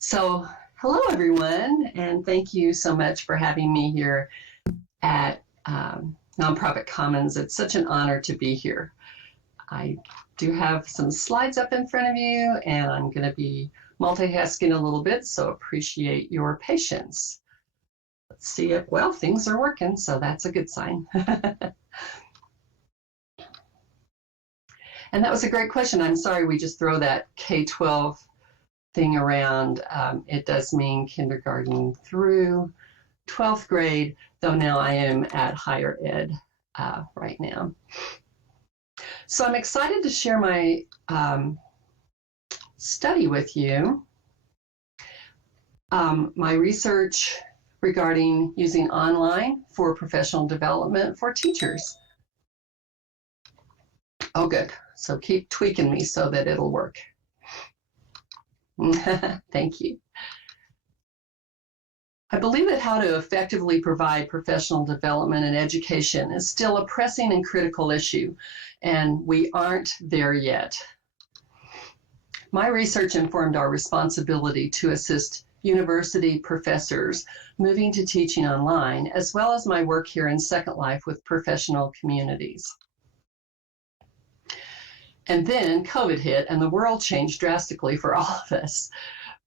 So, hello everyone, and thank you so much for having me here at Nonprofit Commons. It's such an honor to be here. I do have some slides up in front of you, and I'm going to be multitasking a little bit, so appreciate your patience. Let's see if, well, things are working, so that's a good sign. And that was a great question. I'm sorry we just throw that K-12 thing around. It does mean kindergarten through 12th grade, though now I am at higher ed right now. So I'm excited to share my study with you. My research regarding using online for professional development for teachers. Oh, good. So keep tweaking me so that it'll work. Thank you. I believe that how to effectively provide professional development and education is still a pressing and critical issue, and we aren't there yet. My research informed our responsibility to assist university professors moving to teaching online, as well as my work here in Second Life with professional communities. And then COVID hit and the world changed drastically for all of us,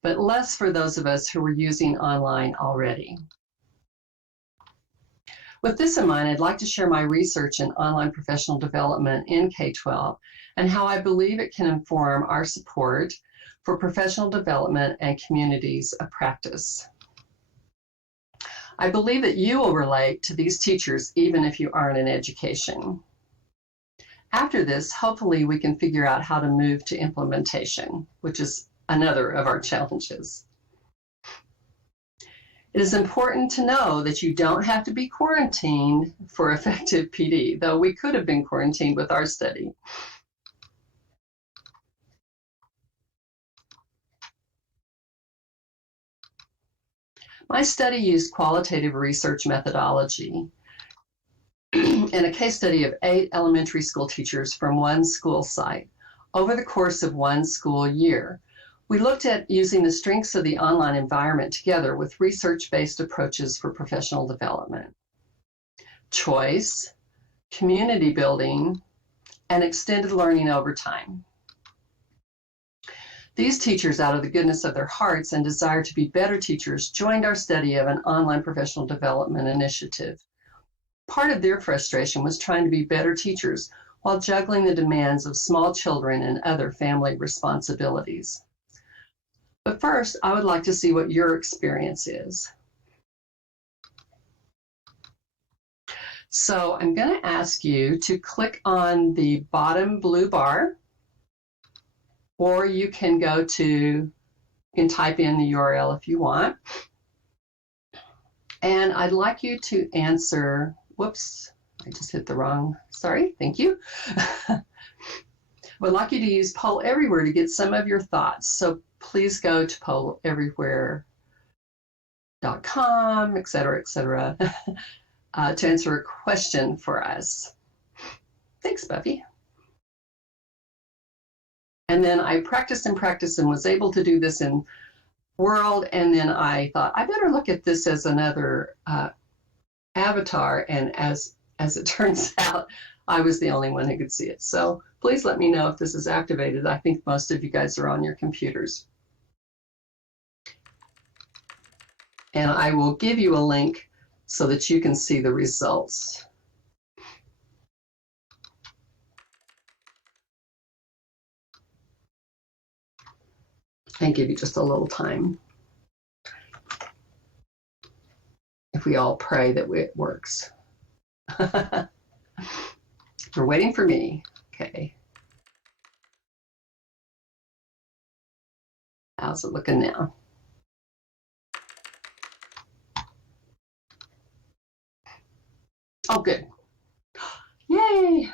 but less for those of us who were using online already. With this in mind, I'd like to share my research in online professional development in K-12 and how I believe it can inform our support for professional development and communities of practice. I believe that you will relate to these teachers even if you aren't in education. After this, hopefully we can figure out how to move to implementation, which is another of our challenges. It is important to know that you don't have to be quarantined for effective PD, though we could have been quarantined with our study. My study used qualitative research methodology in a case study of 8 elementary school teachers from one school site over the course of one school year. We looked at using the strengths of the online environment together with research-based approaches for professional development, choice, community building, and extended learning over time. These teachers, out of the goodness of their hearts and desire to be better teachers, joined our study of an online professional development initiative. Part of their frustration was trying to be better teachers while juggling the demands of small children and other family responsibilities. But first, I would like to see what your experience is. So I'm going to ask you to click on the bottom blue bar, or you can go to, you can type in the URL if you want. And I'd like you to answer, whoops, I just hit the wrong, sorry, thank you. I would like you to use Poll Everywhere to get some of your thoughts. So please go to polleverywhere.com, et cetera, to answer a question for us. Thanks, Buffy. And then I practiced and was able to do this in World, and then I thought I better look at this as another avatar, and as it turns out, I was the only one who could see it. So please let me know if this is activated. I think most of you guys are on your computers. And I will give you a link so that you can see the results. And give you just a little time. If we all pray that it works. You're waiting for me. Okay. How's it looking now? Oh, good. Yay.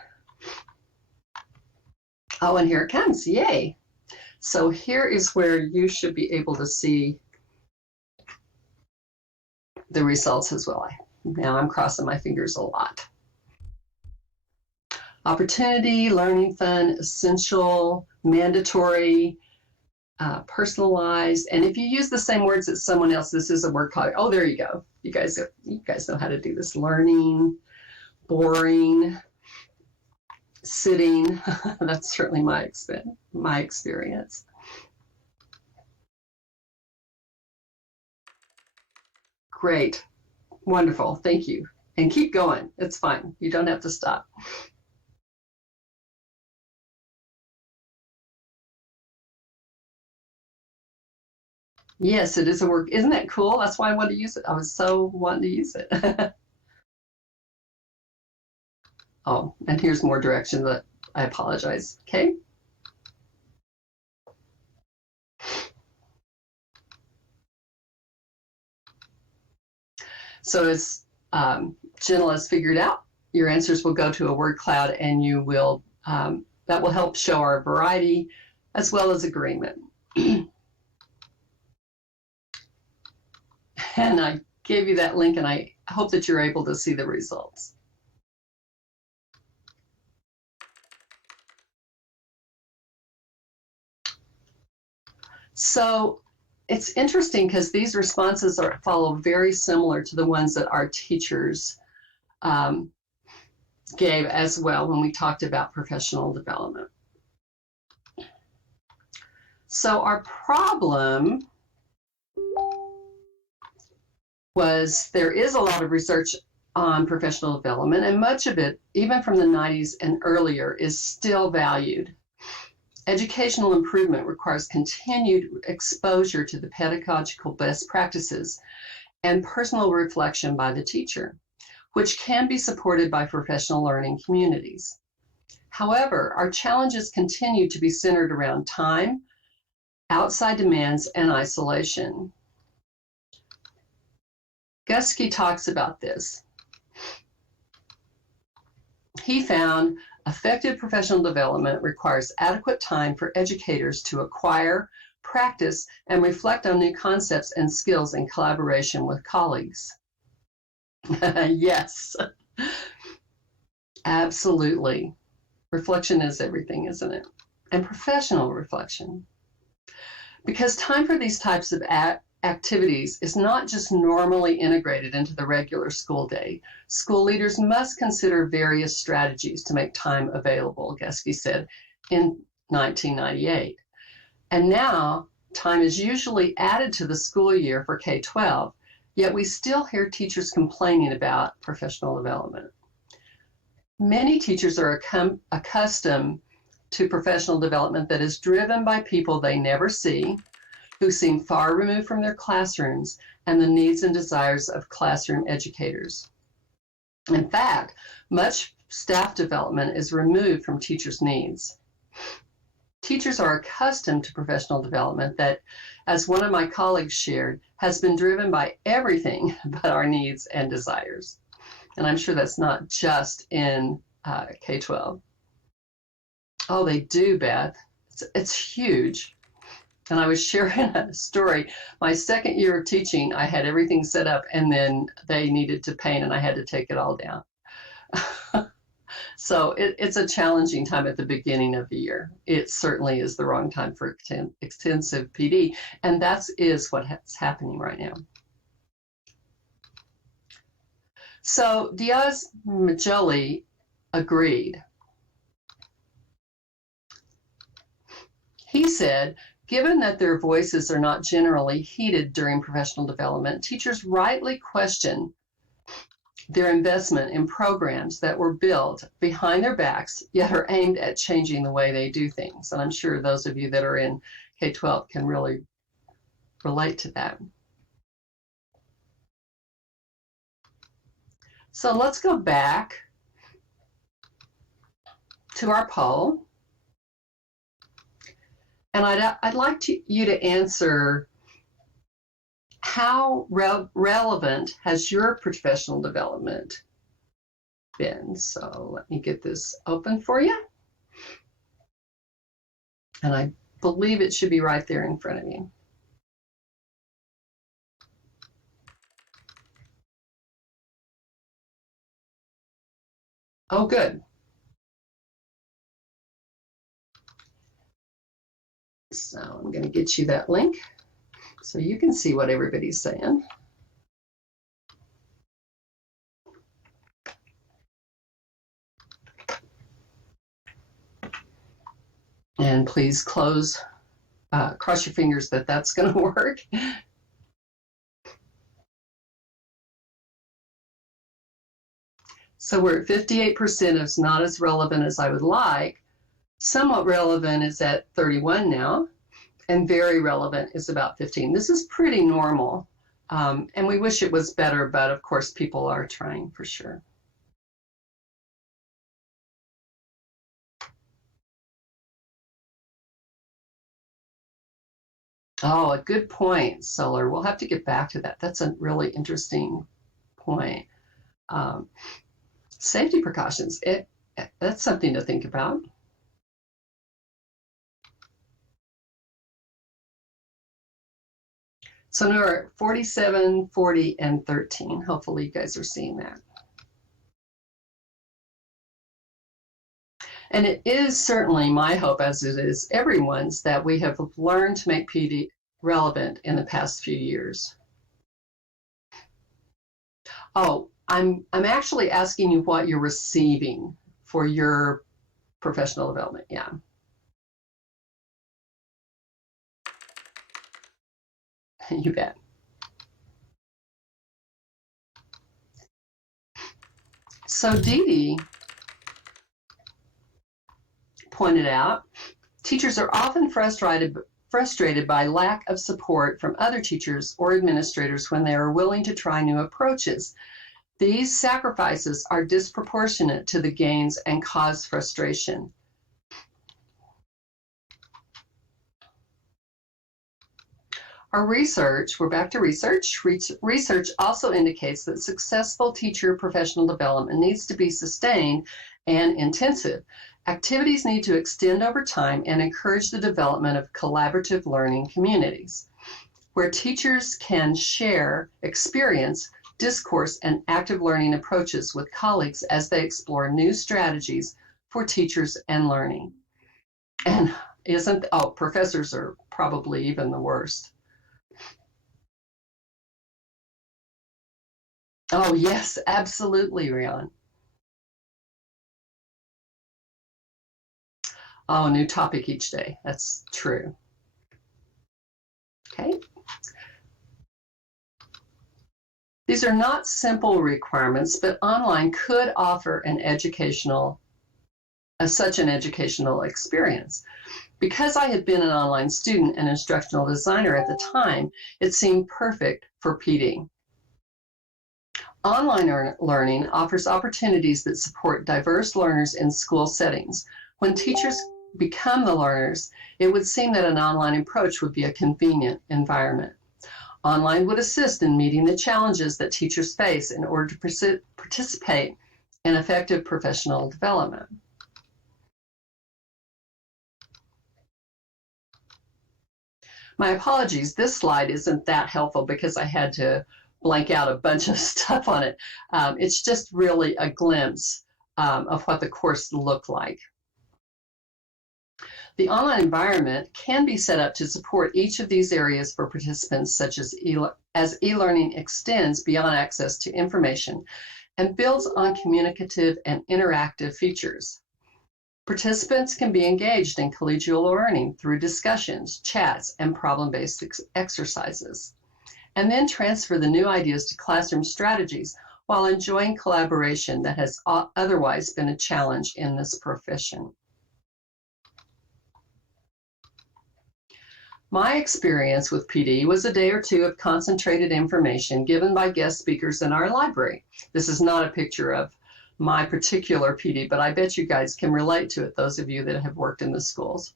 Oh, and here it comes. Yay. So here is where you should be able to see the results as well. Now I'm crossing my fingers a lot. Opportunity, learning, fun, essential, mandatory, personalized. And if you use the same words as someone else, this is a word called, oh, there you go. You guys know how to do this. Learning, boring, sitting. That's certainly my experience. Great. Wonderful. Thank you. And keep going. It's fine. You don't have to stop. Yes, it is a work. Isn't that cool? That's why I wanted to use it. I was so wanting to use it. Oh, and here's more direction that I apologize. Okay. So as Jenna has figured out, your answers will go to a word cloud, and you will that will help show our variety as well as agreement. And I gave you that link, and I hope that you're able to see the results. So it's interesting because these responses follow very similar to the ones that our teachers gave as well when we talked about professional development. So our problem was there is a lot of research on professional development, and much of it, even from the 90s and earlier, is still valued. Educational improvement requires continued exposure to the pedagogical best practices and personal reflection by the teacher, which can be supported by professional learning communities. However, our challenges continue to be centered around time, outside demands, and isolation. Guskey talks about this. He found effective professional development requires adequate time for educators to acquire, practice, and reflect on new concepts and skills in collaboration with colleagues. Yes, absolutely. Reflection is everything, isn't it? And professional reflection. Because time for these types of activities is not just normally integrated into the regular school day. School leaders must consider various strategies to make time available, Guskey said in 1998. And now time is usually added to the school year for K-12, yet we still hear teachers complaining about professional development. Many teachers are accustomed to professional development that is driven by people they never see, who seem far removed from their classrooms and the needs and desires of classroom educators. In fact, much staff development is removed from teachers' needs. Teachers are accustomed to professional development that, as one of my colleagues shared, has been driven by everything but our needs and desires. And I'm sure that's not just in K-12. Oh, they do, Beth. It's huge. And I was sharing a story. My second year of teaching, I had everything set up, and then they needed to paint, and I had to take it all down. So it's a challenging time at the beginning of the year. It certainly is the wrong time for extensive PD, and that is what's happening right now. So Diaz-Majoli agreed. He said, given that their voices are not generally heeded during professional development, teachers rightly question their investment in programs that were built behind their backs, yet are aimed at changing the way they do things. And I'm sure those of you that are in K-12 can really relate to that. So let's go back to our poll. And I'd like you to answer, how relevant has your professional development been? So let me get this open for you. And I believe it should be right there in front of you. Oh, good. So I'm going to get you that link so you can see what everybody's saying. And please cross your fingers that that's going to work. So we're at 58%. It's not as relevant as I would like. Somewhat relevant is at 31 now, and very relevant is about 15. This is pretty normal, and we wish it was better, but of course people are trying for sure. Oh, a good point, Solar. We'll have to get back to that. That's a really interesting point. Safety precautions, that's something to think about. So now we're at 47, 40, and 13. Hopefully you guys are seeing that. And it is certainly my hope, as it is everyone's, that we have learned to make PD relevant in the past few years. Oh, I'm actually asking you what you're receiving for your professional development. Yeah. You bet. So Dee Dee pointed out, teachers are often frustrated by lack of support from other teachers or administrators when they are willing to try new approaches. These sacrifices are disproportionate to the gains and cause frustration. Our research, we're back to research. Research also indicates that successful teacher professional development needs to be sustained and intensive. Activities need to extend over time and encourage the development of collaborative learning communities, where teachers can share experience, discourse, and active learning approaches with colleagues as they explore new strategies for teachers and learning. And professors are probably even the worst. Oh, yes, absolutely, Rion. Oh, new topic each day. That's true. Okay. These are not simple requirements, but online could offer such an educational experience. Because I had been an online student and instructional designer at the time, it seemed perfect for PD. Online learning offers opportunities that support diverse learners in school settings. When teachers become the learners, it would seem that an online approach would be a convenient environment. Online would assist in meeting the challenges that teachers face in order to participate in effective professional development. My apologies, this slide isn't that helpful because I had to blank out a bunch of stuff on it. It's just really a glimpse of what the course looked like. The online environment can be set up to support each of these areas for participants, such as e-learning extends beyond access to information and builds on communicative and interactive features. Participants can be engaged in collegial learning through discussions, chats, and problem-based exercises, and then transfer the new ideas to classroom strategies while enjoying collaboration that has otherwise been a challenge in this profession. My experience with PD was a day or two of concentrated information given by guest speakers in our library. This is not a picture of my particular PD, but I bet you guys can relate to it, those of you that have worked in the schools.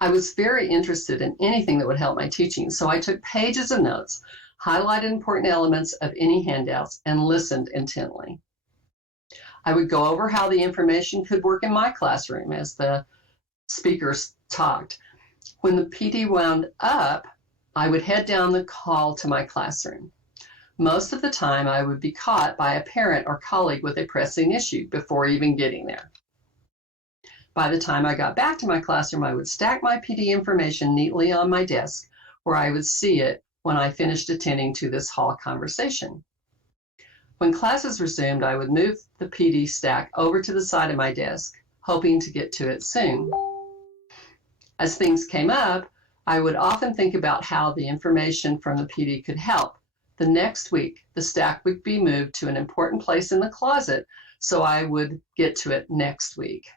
I was very interested in anything that would help my teaching, so I took pages of notes, highlighted important elements of any handouts, and listened intently. I would go over how the information could work in my classroom as the speakers talked. When the PD wound up, I would head down the hall to my classroom. Most of the time, I would be caught by a parent or colleague with a pressing issue before even getting there. By the time I got back to my classroom, I would stack my PD information neatly on my desk where I would see it when I finished attending to this hall conversation. When classes resumed, I would move the PD stack over to the side of my desk, hoping to get to it soon. As things came up, I would often think about how the information from the PD could help. The next week, the stack would be moved to an important place in the closet, so I would get to it next week.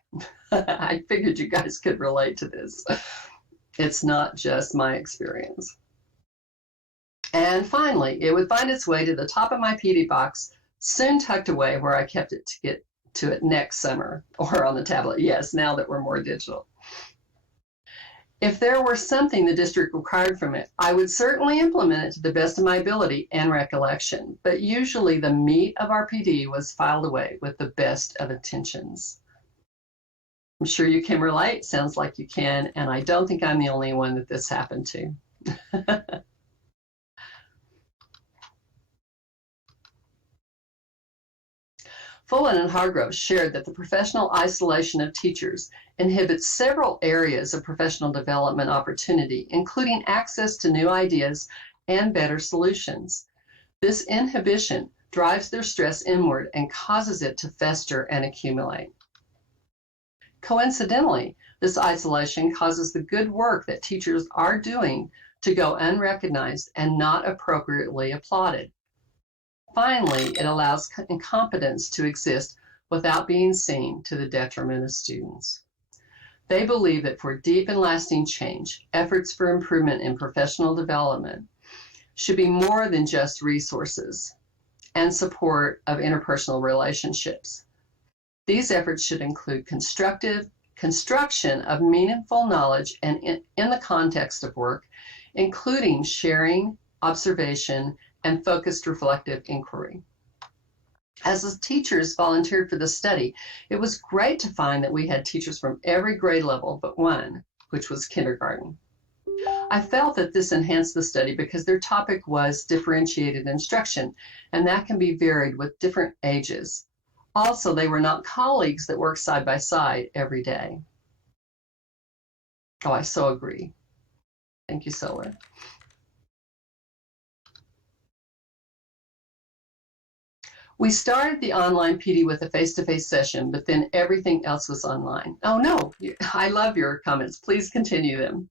I figured you guys could relate to this. It's not just my experience. And finally, it would find its way to the top of my PD box, soon tucked away where I kept it to get to it next summer, or on the tablet. Yes, now that we're more digital. If there were something the district required from it, I would certainly implement it to the best of my ability and recollection, but usually the meat of our PD was filed away with the best of intentions. I'm sure you can relate. Sounds like you can, and I don't think I'm the only one that this happened to. Fullen and Hargrove shared that the professional isolation of teachers inhibits several areas of professional development opportunity, including access to new ideas and better solutions. This inhibition drives their stress inward and causes it to fester and accumulate. Coincidentally, this isolation causes the good work that teachers are doing to go unrecognized and not appropriately applauded. Finally, it allows incompetence to exist without being seen to the detriment of students. They believe that for deep and lasting change, efforts for improvement in professional development should be more than just resources and support of interpersonal relationships. These efforts should include constructive construction of meaningful knowledge and in the context of work, including sharing, observation, and focused reflective inquiry. As the teachers volunteered for the study, it was great to find that we had teachers from every grade level but one, which was kindergarten. I felt that this enhanced the study because their topic was differentiated instruction, and that can be varied with different ages. Also, they were not colleagues that work side by side every day. Oh, I so agree. Thank you, Solar. We started the online PD with a face-to-face session, but then everything else was online. Oh no, I love your comments. Please continue them.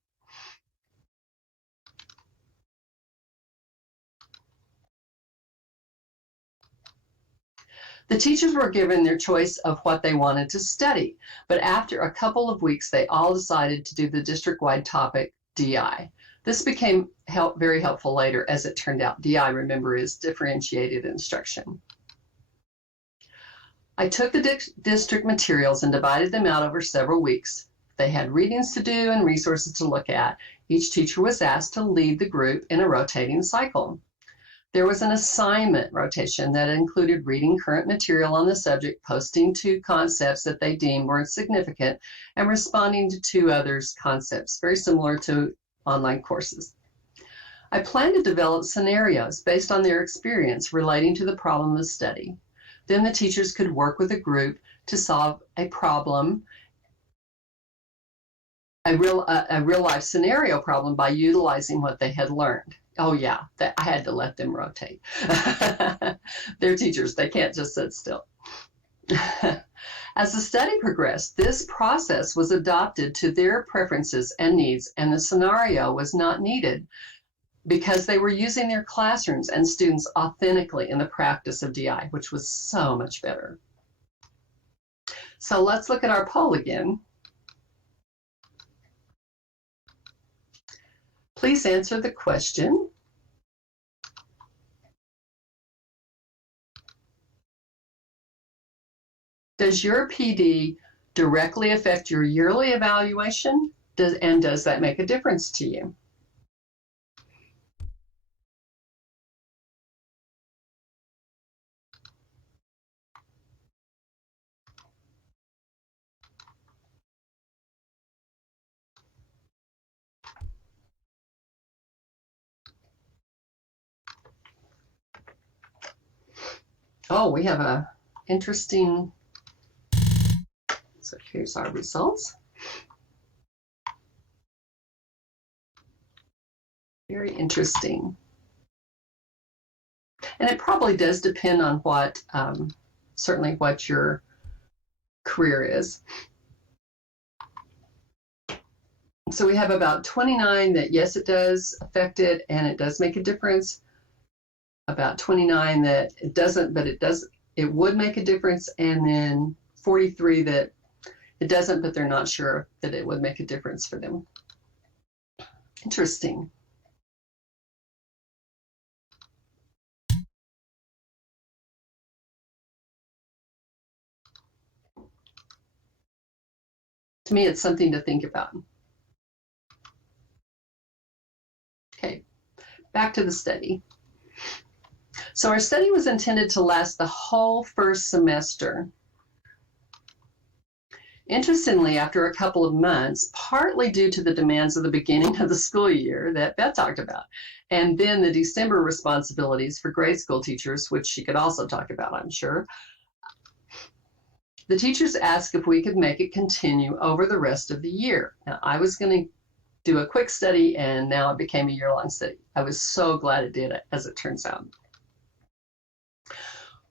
The teachers were given their choice of what they wanted to study, but after a couple of weeks, they all decided to do the district-wide topic, DI. This became very helpful later, as it turned out. DI, remember, is differentiated instruction. I took the district materials and divided them out over several weeks. They had readings to do and resources to look at. Each teacher was asked to lead the group in a rotating cycle. There was an assignment rotation that included reading current material on the subject, posting 2 concepts that they deemed were significant, and responding to 2 others' concepts, very similar to online courses. I plan to develop scenarios based on their experience relating to the problem of study. Then the teachers could work with a group to solve a problem, a real life scenario problem, by utilizing what they had learned. Oh yeah, I had to let them rotate. They're teachers, they can't just sit still. As the study progressed, this process was adopted to their preferences and needs, and the scenario was not needed because they were using their classrooms and students authentically in the practice of DI, which was so much better. So let's look at our poll again. Please answer the question. Does your PD directly affect your yearly evaluation? And does that make a difference to you? Oh, we have a interesting, So here's our results. Very interesting. And it probably does depend on what, certainly what your career is. So we have about 29 that yes, it does affect it and it does make a difference. About 29 that it doesn't, but it would make a difference. And then 43 that it doesn't, but they're not sure that it would make a difference for them. Interesting. To me, it's something to think about. Okay, back to the study. So our study was intended to last the whole first semester. Interestingly, after a couple of months, partly due to the demands of the beginning of the school year that Beth talked about, and then the December responsibilities for grade school teachers, which she could also talk about, I'm sure, the teachers asked if we could make it continue over the rest of the year. Now, I was going to do a quick study, and now it became a year-long study. I was so glad it did, as it turns out.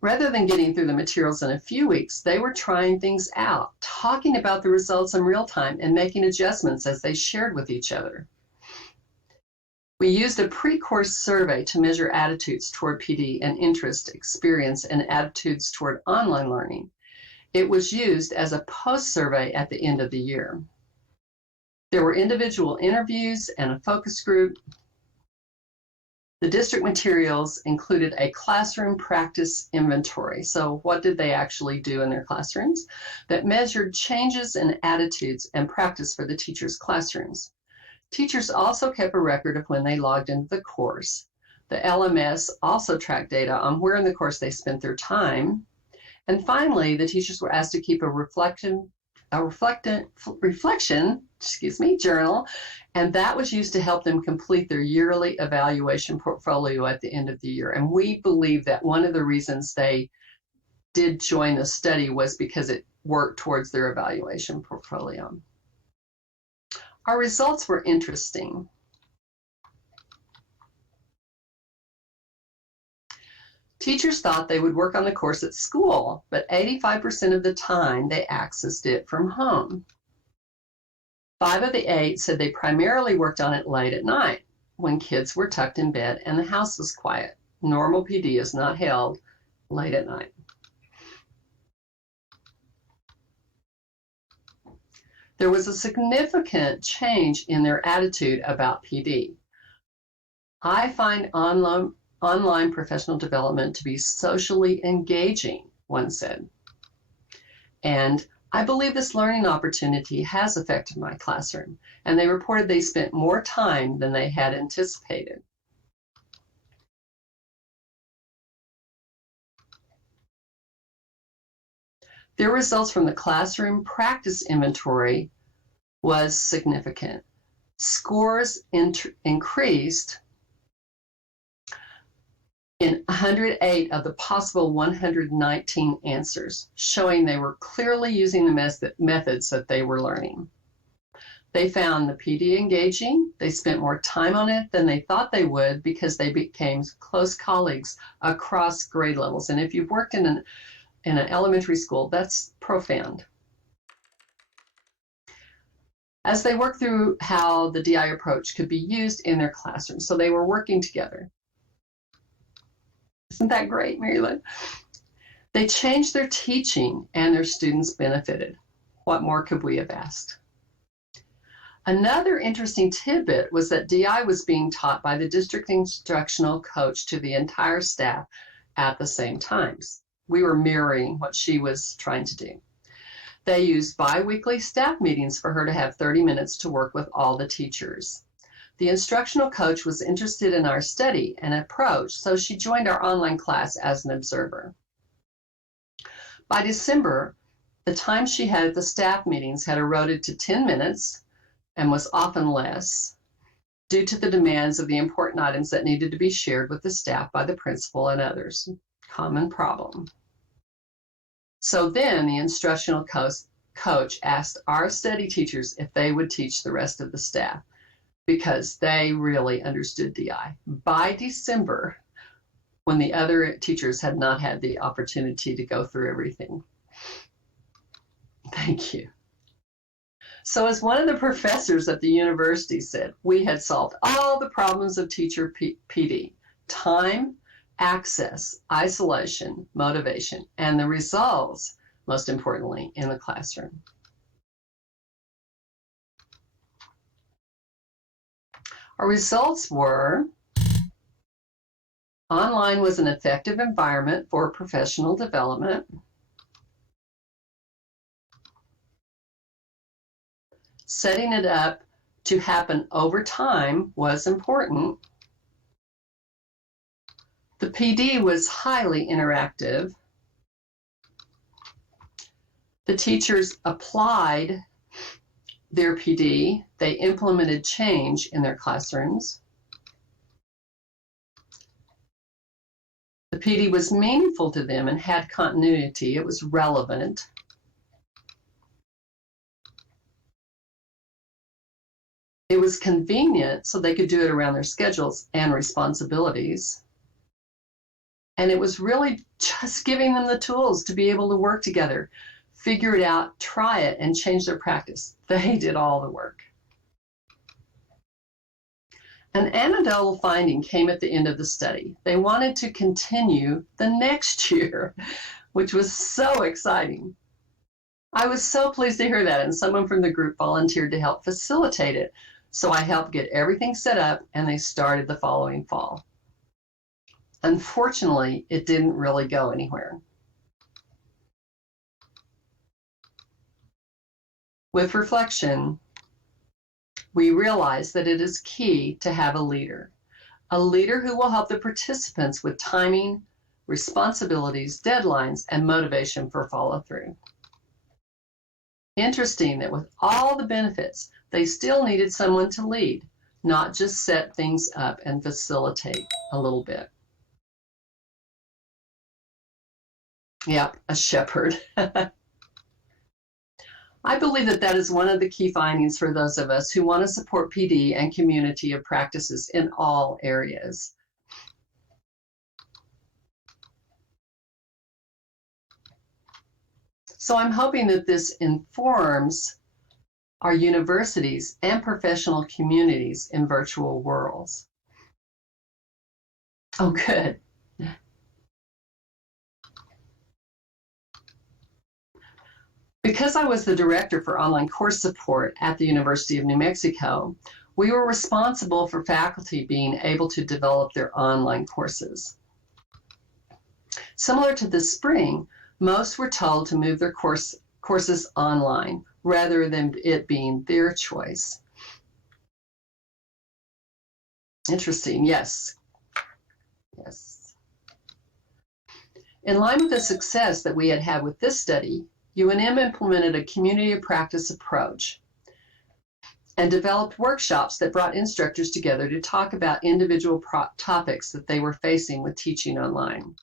Rather than getting through the materials in a few weeks, they were trying things out, talking about the results in real time and making adjustments as they shared with each other. We used a pre-course survey to measure attitudes toward PD and interest, experience, and attitudes toward online learning. It was used as a post-survey at the end of the year. There were individual interviews and a focus group. The district materials included a classroom practice inventory. So what did they actually do in their classrooms? That measured changes in attitudes and practice for the teachers' classrooms. Teachers also kept a record of when they logged into the course. The LMS also tracked data on where in the course they spent their time. And finally, the teachers were asked to keep a reflection journal, and that was used to help them complete their yearly evaluation portfolio at the end of the year. And we believe that one of the reasons they did join the study was because it worked towards their evaluation portfolio. Our results were interesting. Teachers thought they would work on the course at school, but 85% of the time they accessed it from home. 5 of the 8 said they primarily worked on it late at night when kids were tucked in bed and the house was quiet. Normal PD is not held late at night. There was a significant change in their attitude about PD. I find online professional development to be socially engaging, one said. And I believe this learning opportunity has affected my classroom, and they reported they spent more time than they had anticipated. Their results from the classroom practice inventory was significant. Scores increased in 108 of the possible 119 answers, showing they were clearly using the methods that they were learning. They found the PD engaging. They spent more time on it than they thought they would because they became close colleagues across grade levels. And if you've worked in an elementary school, that's profound. As they worked through how the DI approach could be used in their classroom, so they were working together. Isn't that great, Mary Lynn? They changed their teaching and their students benefited. What more could we have asked? Another interesting tidbit was that DI was being taught by the district instructional coach to the entire staff at the same times. We were mirroring what she was trying to do. They used bi-weekly staff meetings for her to have 30 minutes to work with all the teachers. The instructional coach was interested in our study and approach, so she joined our online class as an observer. By December, the time she had at the staff meetings had eroded to 10 minutes and was often less due to the demands of the important items that needed to be shared with the staff by the principal and others. Common problem. So then the instructional coach asked our study teachers if they would teach the rest of the staff because they really understood DI. By December, when the other teachers had not had the opportunity to go through everything. Thank you. So as one of the professors at the university said, we had solved all the problems of teacher PD: time, access, isolation, motivation, and the results, most importantly, in the classroom. Our results were: online was an effective environment for professional development. Setting it up to happen over time was important. The PD was highly interactive. The teachers applied their PD. They implemented change in their classrooms. The PD was meaningful to them and had continuity. It was relevant. It was convenient, so they could do it around their schedules and responsibilities. And it was really just giving them the tools to be able to work together, figure it out, try it, and change their practice. They did all the work. An anecdotal finding came at the end of the study. They wanted to continue the next year, which was so exciting. I was so pleased to hear that, and someone from the group volunteered to help facilitate it. So I helped get everything set up, and they started the following fall. Unfortunately, it didn't really go anywhere. With reflection, we realized that it is key to have a leader who will help the participants with timing, responsibilities, deadlines, and motivation for follow-through. Interesting that with all the benefits, they still needed someone to lead, not just set things up and facilitate a little bit. Yep, a shepherd. I believe that that is one of the key findings for those of us who want to support PD and community of practices in all areas. So I'm hoping that this informs our universities and professional communities in virtual worlds. Oh, good. Because I was the director for online course support at the University of New Mexico, we were responsible for faculty being able to develop their online courses. Similar to this spring, most were told to move their courses online rather than it being their choice. Interesting, yes. Yes. In line with the success that we had had with this study, UNM implemented a community of practice approach and developed workshops that brought instructors together to talk about individual topics that they were facing with teaching online.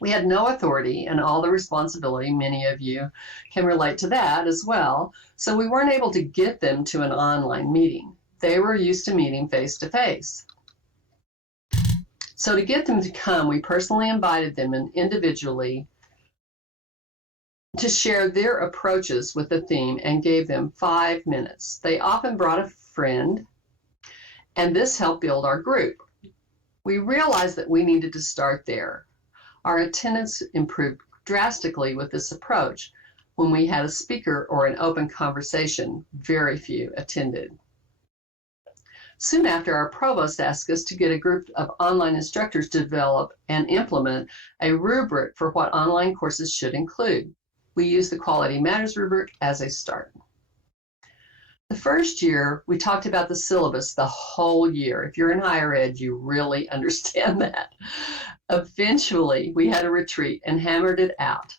We had no authority and all the responsibility. Many of you can relate to that as well. So we weren't able to get them to an online meeting. They were used to meeting face to face. So to get them to come, we personally invited them and individually to share their approaches with the theme and gave them 5 minutes. They often brought a friend, and this helped build our group. We realized that we needed to start there. Our attendance improved drastically with this approach. When we had a speaker or an open conversation, very few attended. Soon after, our provost asked us to get a group of online instructors to develop and implement a rubric for what online courses should include. We used the Quality Matters rubric as a start. The first year, we talked about the syllabus the whole year. If you're in higher ed, you really understand that. Eventually, we had a retreat and hammered it out.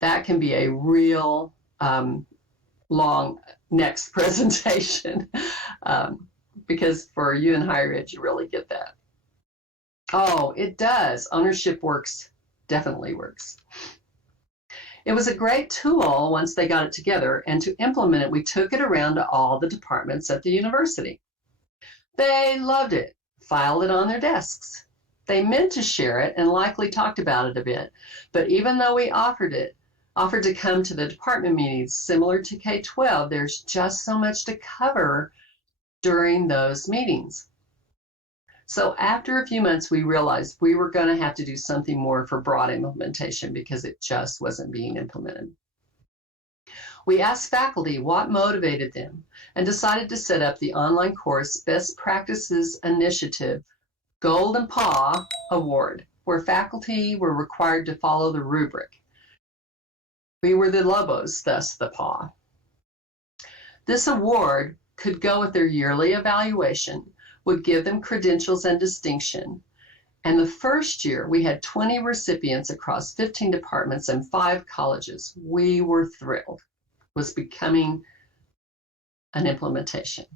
That can be a real long next presentation because for you in higher ed, you really get that. Oh, it does. Ownership works, definitely works. It was a great tool once they got it together, and to implement it, we took it around to all the departments at the university. They loved it, filed it on their desks. They meant to share it and likely talked about it a bit, but even though we offered to come to the department meetings similar to K-12, there's just so much to cover during those meetings. So after a few months, we realized we were going to have to do something more for broad implementation because it just wasn't being implemented. We asked faculty what motivated them and decided to set up the online course Best Practices Initiative Golden Paw Award, where faculty were required to follow the rubric. We were the Lobos, thus the paw. This award could go with their yearly evaluation, would give them credentials and distinction. And the first year, we had 20 recipients across 15 departments and 5 colleges. We were thrilled. It was becoming an implementation.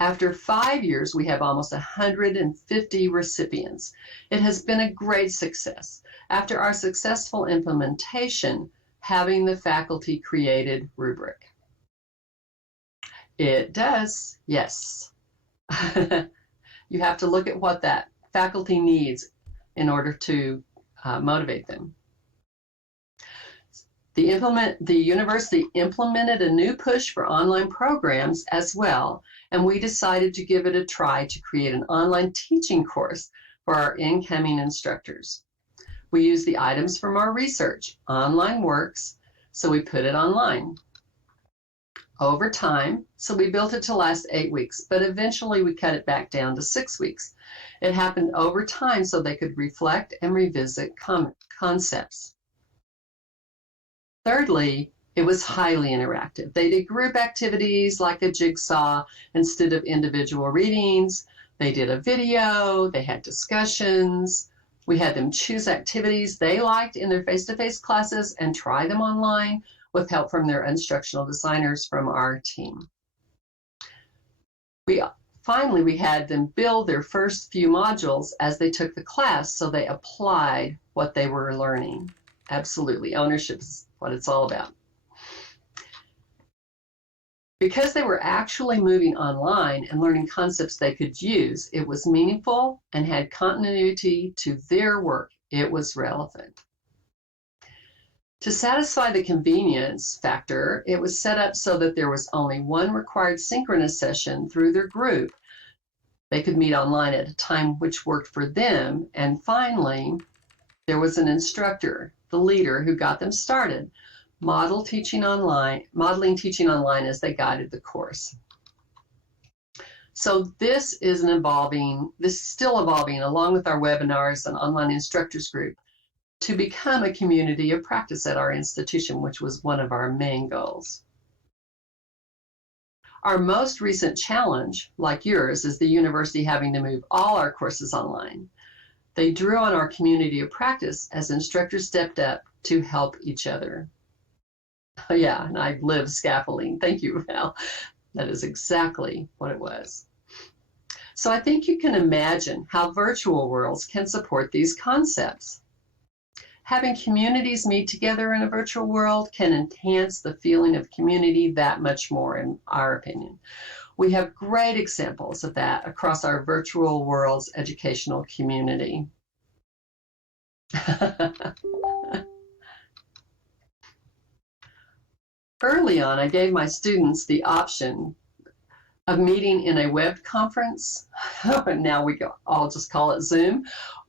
After 5 years, we have almost 150 recipients. It has been a great success. After our successful implementation, having the faculty created rubric. It does, yes. You have to look at what that faculty needs in order to motivate them. The university implemented a new push for online programs as well, and we decided to give it a try to create an online teaching course for our incoming instructors. We used the items from our research. Online works, so we put it online. Over time, so we built it to last 8 weeks, but eventually we cut it back down to 6 weeks. It happened over time so they could reflect and revisit concepts. Thirdly, it was highly interactive. They did group activities like a jigsaw instead of individual readings. They did a video, they had discussions. We had them choose activities they liked in their face-to-face classes and try them online with help from their instructional designers from our team. Finally, we had them build their first few modules as they took the class, so they applied what they were learning. Absolutely, ownership is what it's all about. Because they were actually moving online and learning concepts they could use, it was meaningful and had continuity to their work. It was relevant. To satisfy the convenience factor, it was set up so that there was only one required synchronous session through their group. They could meet online at a time which worked for them. And finally, there was an instructor, the leader, who got them started, modeling teaching online as they guided the course. So this is still evolving along with our webinars and online instructors group, to become a community of practice at our institution, which was one of our main goals. Our most recent challenge, like yours, is the university having to move all our courses online. They drew on our community of practice as instructors stepped up to help each other. Oh yeah, and I've lived scaffolding. Thank you, Val. That is exactly what it was. So I think you can imagine how virtual worlds can support these concepts. Having communities meet together in a virtual world can enhance the feeling of community that much more, in our opinion. We have great examples of that across our virtual worlds educational community. Early on, I gave my students the option of meeting in a web conference. Now we all just call it Zoom,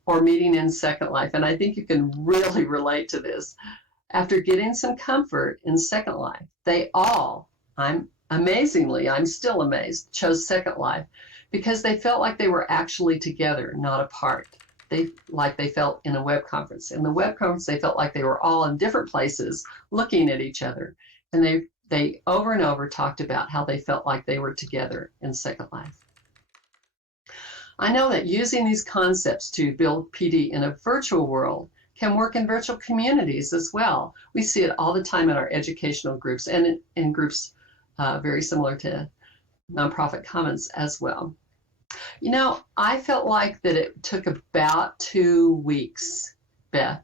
or meeting in Second Life. And I think you can really relate to this. After getting some comfort in Second Life, they all, I'm still amazed, chose Second Life because they felt like they were actually together, not apart. They felt in a web conference. In the web conference, they felt like they were all in different places looking at each other. And they over and over talked about how they felt like they were together in Second Life. I know that using these concepts to build PD in a virtual world can work in virtual communities as well. We see it all the time in our educational groups and in groups very similar to Nonprofit Commons as well. You know, I felt like that it took about 2 weeks, Beth,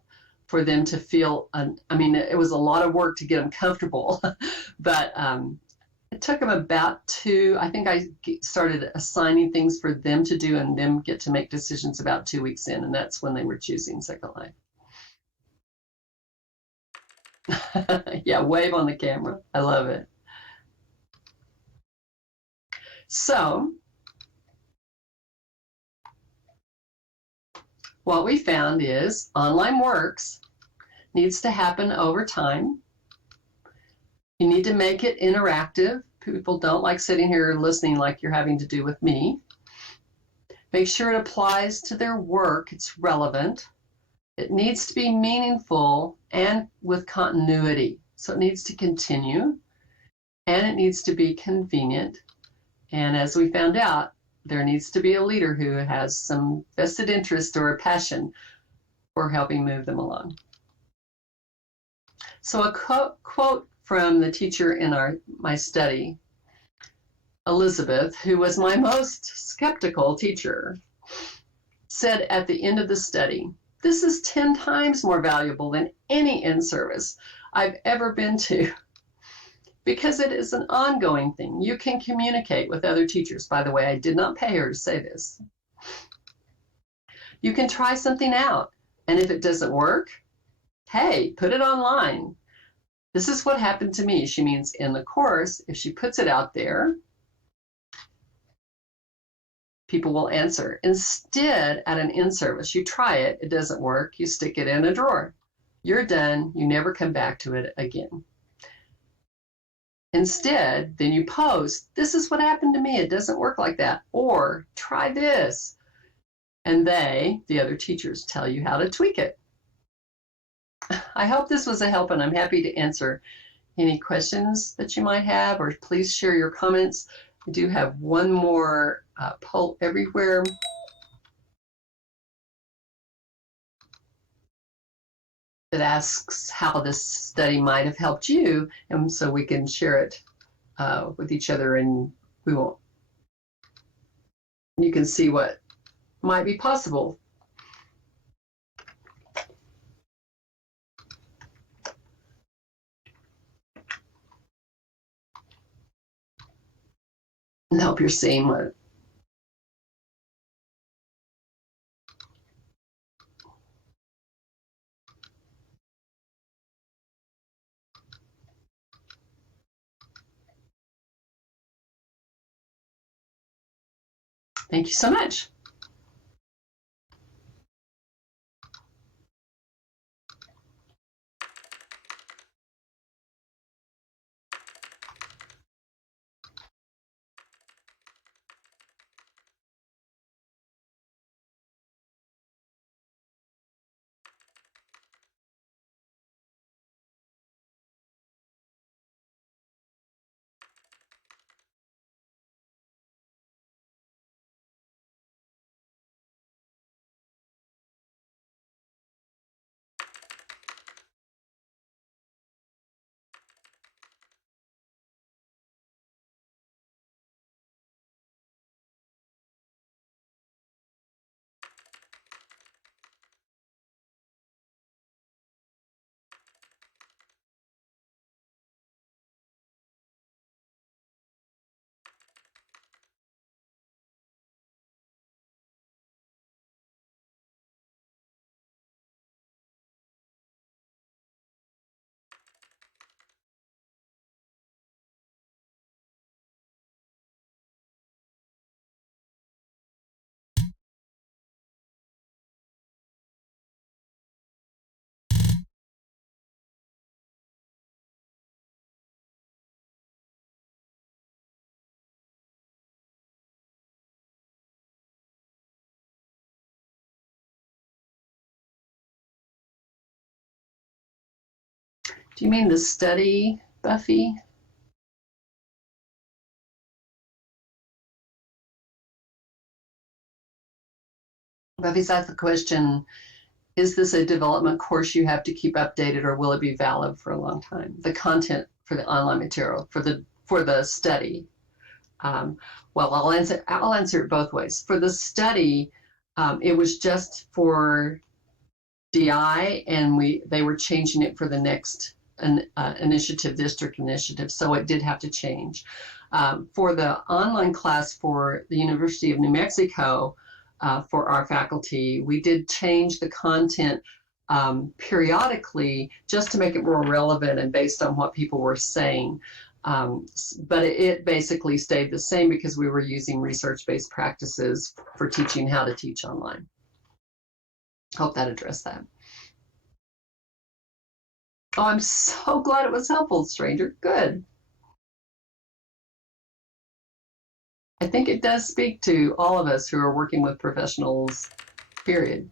for them to feel, I mean, it was a lot of work to get them comfortable, but it took them about I think I started assigning things for them to do and them get to make decisions about 2 weeks in, and that's when they were choosing Second Life. Yeah, wave on the camera. I love it. So what we found is online works needs to happen over time. You need to make it interactive. People don't like sitting here listening like you're having to do with me. Make sure it applies to their work. It's relevant. It needs to be meaningful and with continuity. So it needs to continue, and it needs to be convenient. And as we found out, there needs to be a leader who has some vested interest or a passion for helping move them along. So a quote from the teacher in my study, Elizabeth, who was my most skeptical teacher, said at the end of the study, "This is 10 times more valuable than any in-service I've ever been to, because it is an ongoing thing. You can communicate with other teachers." By the way, I did not pay her to say this. "You can try something out, and if it doesn't work, hey, put it online. This is what happened to me." She means in the course, if she puts it out there, people will answer. Instead, at an in-service, you try it, it doesn't work, you stick it in a drawer. You're done, you never come back to it again. Instead, then you post, "This is what happened to me, it doesn't work like that," or "Try this." And the other teachers, tell you how to tweak it. I hope this was a help, and I'm happy to answer any questions that you might have, or please share your comments. I do have one more poll everywhere. That asks how this study might have helped you, and so we can share it with each other, and you can see what might be possible. And hope you're seeing what. Thank you so much. Do you mean the study, Buffy? Buffy's asked the question, is this a development course you have to keep updated, or will it be valid for a long time? The content for the online material for the study. Well, I'll answer it both ways. For the study, it was just for DI, and they were changing it for the next district initiative, so it did have to change. For the online class for the University of New Mexico, for our faculty, we did change the content periodically just to make it more relevant and based on what people were saying. But it basically stayed the same because we were using research-based practices for teaching how to teach online. Hope that addressed that. Oh, I'm so glad it was helpful, stranger. Good. I think it does speak to all of us who are working with professionals, period.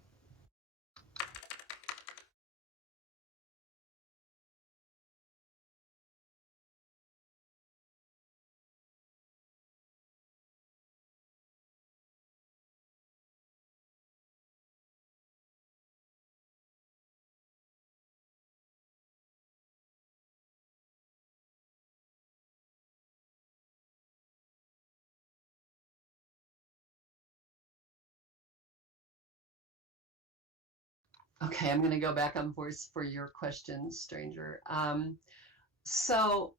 Okay, I'm going to go back on voice for your question, stranger. So,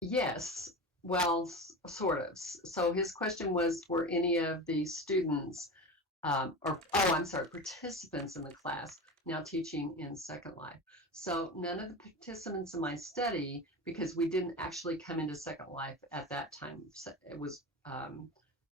yes, well, sort of. So his question was, were any of the students, participants in the class now teaching in Second Life? So none of the participants in my study, because we didn't actually come into Second Life at that time. It was,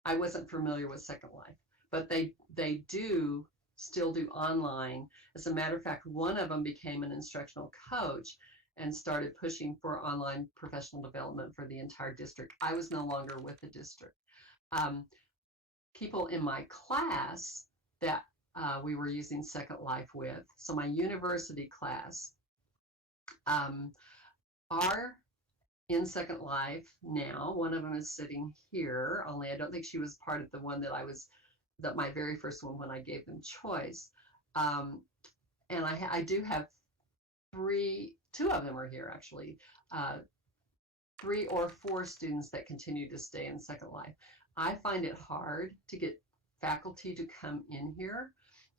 I wasn't familiar with Second Life, but they do still do online. As a matter of fact, one of them became an instructional coach and started pushing for online professional development for the entire district. I was no longer with the district. People in my class that we were using Second Life with, so my university class, are in Second Life now. One of them is sitting here, only I don't think she was part of the one that my very first one when I gave them choice. And I do have two of them are here actually, 3 or 4 students that continue to stay in Second Life. I find it hard to get faculty to come in here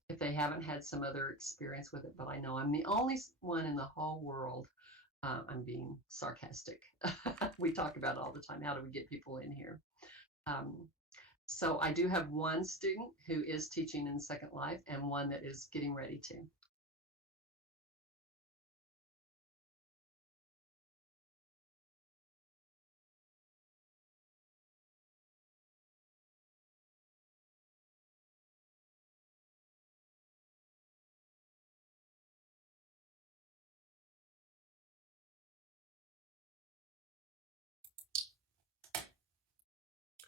if they haven't had some other experience with it, but I know I'm the only one in the whole world. I'm being sarcastic. We talk about it all the time. How do we get people in here? So I do have one student who is teaching in Second Life and one that is getting ready to.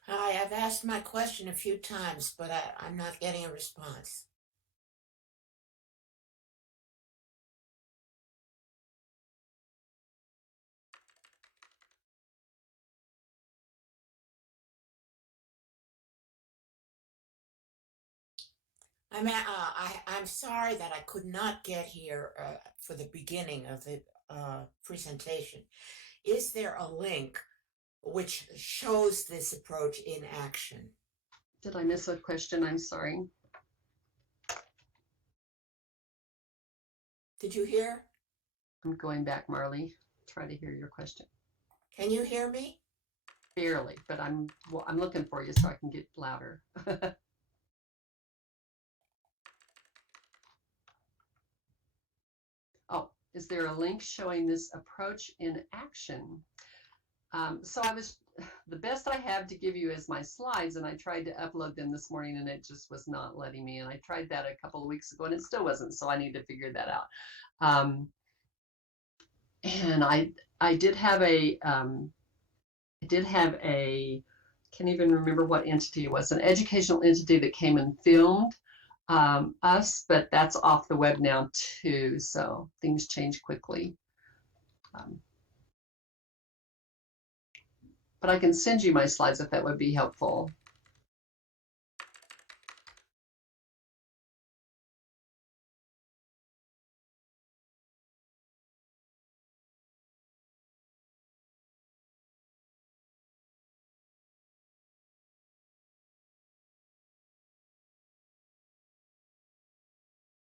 Hi, I've asked my question a few times, but I'm not getting a response. I'm sorry that I could not get here for the beginning of the presentation. Is there a link which shows this approach in action? Did I miss a question? I'm sorry. Did you hear? I'm going back, Marley. Try to hear your question. Can you hear me? Barely, but I'm looking for you so I can get louder. Oh, is there a link showing this approach in action? So the best I have to give you is my slides, and I tried to upload them this morning and it just was not letting me. And I tried that a couple of weeks ago and it still wasn't, so I need to figure that out. And I did have a can't even remember what entity it was, an educational entity that came and filmed us, but that's off the web now too, so things change quickly. But I can send you my slides if that would be helpful.